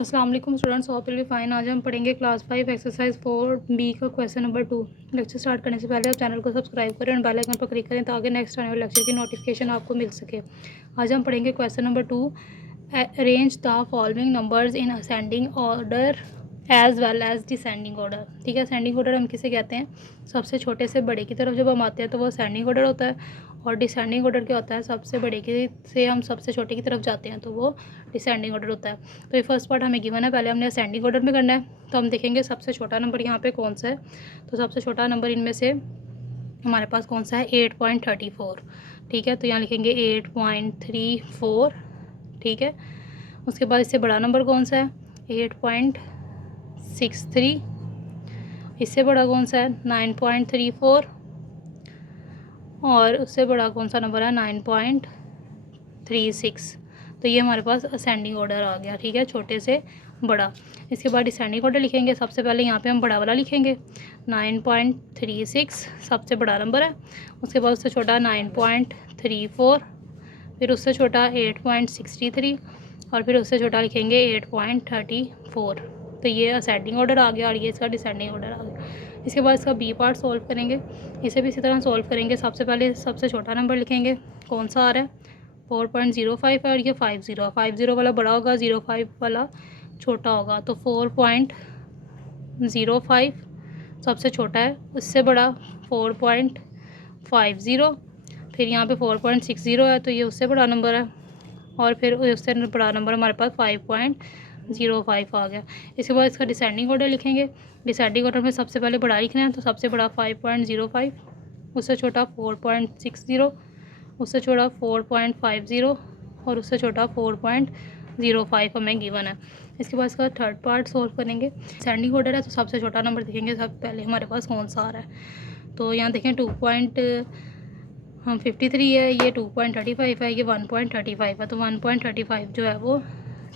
अस्सलाम वालेकुम students, hope will be fine. आज हम पढ़ेंगे क्लास 5 एक्सरसाइज 4B का क्वेश्चन नंबर 2। लेक्चर स्टार्ट करने से पहले आप चैनल को सब्सक्राइब करें और बेल आइकन पर क्लिक करें ताकि नेक्स्ट आने वाले लेक्चर की नोटिफिकेशन आपको मिल सके। आज हम पढ़ेंगे question number 2। Arrange the following numbers in ascending order as well as descending order. ठीक है, असेंडिंग ऑर्डर हम किसे कहते हैं? सबसे छोटे से बड़े की तरफ जब हम आते हैं तो वो असेंडिंग ऑर्डर होता है, और डिसेंडिंग ऑर्डर क्या होता है? सबसे बड़े की से हम सबसे छोटे की तरफ जाते हैं तो वो डिसेंडिंग ऑर्डर होता है। तो ये फर्स्ट पार्ट हमें गिवन है, पहले हमने असेंडिंग ऑर्डर में करना है। तो हम देखेंगे सबसे छोटा नंबर यहाँ पे कौन सा है। तो सबसे छोटा नंबर इनमें से हमारे पास कौन सा है? 8.34। ठीक है, तो यहाँ लिखेंगे 8.34। ठीक है, उसके बाद इससे बड़ा नंबर कौन सा है? 8.63। इससे बड़ा कौन सा है? 9.34। और उससे बड़ा कौन सा नंबर है? 9.36। तो ये हमारे पास असेंडिंग ऑर्डर आ गया। ठीक है, छोटे से बड़ा। इसके बाद डिसेंडिंग ऑर्डर लिखेंगे। सबसे पहले यहाँ पे हम बड़ा वाला लिखेंगे, 9.36 सबसे बड़ा नंबर है। उसके बाद उससे छोटा 9.34, फिर उससे छोटा 8.63, और फिर उससे छोटा लिखेंगे 8.34। तो ये असेंडिंग ऑर्डर आ गया और ये इसका डिसेंडिंग ऑर्डर आ गया। इसके बाद इसका बी पार्ट सॉल्व करेंगे। इसे भी इसी तरह सॉल्व करेंगे। सबसे पहले सबसे छोटा नंबर लिखेंगे, कौन सा आ रहा है? 4.05 है, और ये 50 वाला बड़ा होगा, 05 वाला छोटा होगा। तो 4.05 सबसे छोटा है, उससे बड़ा 4.50, फिर यहाँ पे 4.60 है तो ये उससे बड़ा नंबर है, और फिर उससे बड़ा नंबर हमारे पास 5.05 आ गया। इसके बाद इसका डिसेंडिंग ऑर्डर लिखेंगे। डिसेंडिंग ऑर्डर में सबसे पहले बड़ा लिखना है, तो सबसे बड़ा 5.05, उससे छोटा 4.60, उससे छोटा 4.50, और उससे छोटा 4.05 हमें गिवन है। इसके बाद इसका थर्ड पार्ट सॉल्व करेंगे। डिसेंडिंग ऑर्डर है तो सबसे छोटा नंबर देखेंगे सब पहले हमारे पास कौन सा आ रहा है। तो यहाँ देखें 2.53 है, ये 2.35 है, ये 1.35 है। तो 1.35 जो है वो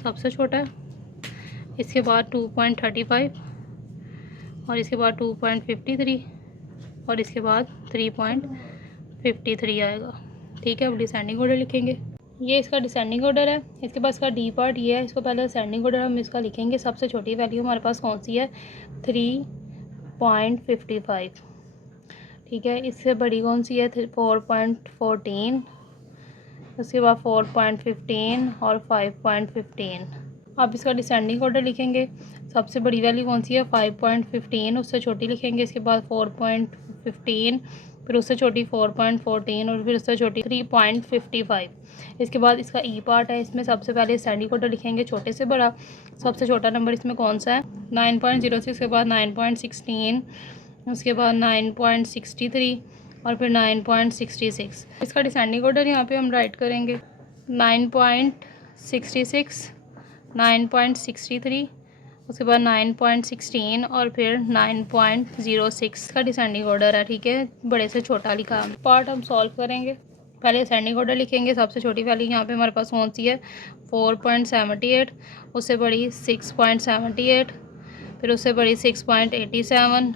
सबसे छोटा है। इसके बाद 2.35, और इसके बाद 2.53, और इसके बाद 3.53 आएगा। ठीक है, अब डिसेंडिंग ऑर्डर लिखेंगे। ये इसका डिसेंडिंग ऑर्डर है। इसके बाद इसका डी पार्ट ये है। इसको पहले असेंडिंग ऑर्डर हम इसका लिखेंगे। सबसे छोटी वैल्यू हमारे पास कौन सी है? 3.55। ठीक है, इससे बड़ी कौन सी है? 4.14, उसके बाद 4.15 और 5.15। अब इसका डिसेंडिंग ऑर्डर लिखेंगे। सबसे बड़ी वैल्यू कौन सी है? 5.15, उससे छोटी लिखेंगे। इसके बाद 4.15, फिर उससे छोटी 4.14, और फिर उससे छोटी 3.55। इसके बाद इसका ई पार्ट है। इसमें सबसे पहले डिसेंडिंग ऑर्डर लिखेंगे, छोटे से बड़ा। सबसे छोटा नंबर इसमें कौन सा है? 9.06, उसके बाद 9.16, उसके बाद 9.63, और फिर 9.66। इसका डिसेंडिंग ऑर्डर यहाँ पे हम राइट करेंगे, 9.66, 9.63, उसके बाद 9.16, और फिर 9.06 का डिसेंडिंग ऑर्डर है। ठीक है, बड़े से छोटा लिखा। पार्ट हम सॉल्व करेंगे। पहले असेंडिंग ऑर्डर लिखेंगे। सबसे छोटी वैल्यू यहाँ पे हमारे पास कौन सी है? 4.78, उससे बड़ी 6.78, फिर उससे बड़ी 6.87,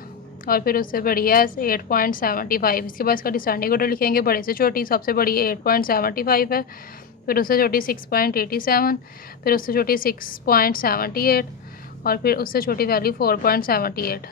और फिर उससे बड़ी है 8.75। इसके बाद इसका डिसेंडिंग ऑर्डर लिखेंगे। बड़े से छोटी सबसे बड़ी 8.75 है, फिर उससे छोटी 6.87, फिर उससे छोटी 6.78, और फिर उससे छोटी वैल्यू 4.78।